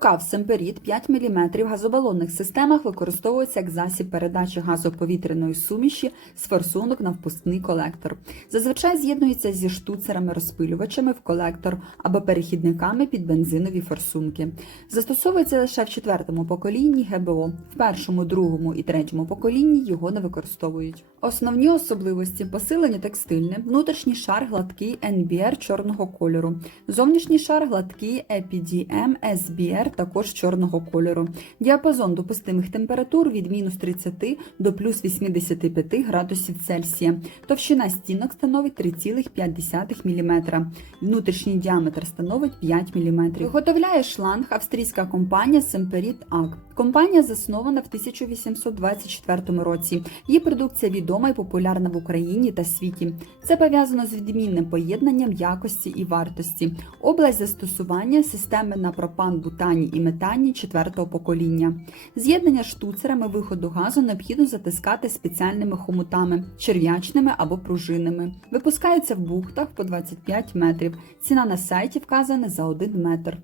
Рукав Семперіт 5 мм газобалонних системах використовується як засіб передачі газоповітряної суміші з форсунок на впускний колектор. Зазвичай з'єднується зі штуцерами-розпилювачами в колектор або перехідниками під бензинові форсунки. Застосовується лише в четвертому поколінні ГБО, в першому, другому і третьому поколінні його не використовують. Основні особливості посилення текстильне, внутрішній шар гладкий NBR чорного кольору, зовнішній шар гладкий EPDM SBR також чорного кольору. Діапазон допустимих температур від мінус 30 до плюс 85 градусів Цельсія. Товщина стінок становить 3,5 мм. Внутрішній діаметр становить 5 мм. Виготовляє шланг австрійська компанія Semperit AG. Компанія заснована в 1824 році. Її продукція відома і популярна в Україні та світі. Це пов'язано з відмінним поєднанням якості і вартості. Область застосування системи на пропан, бутані і метані четвертого покоління. З'єднання штуцерами виходу газу необхідно затискати спеціальними хомутами, черв'ячними або пружинами. Випускається в бухтах по 25 метрів. Ціна на сайті вказана за 1 метр.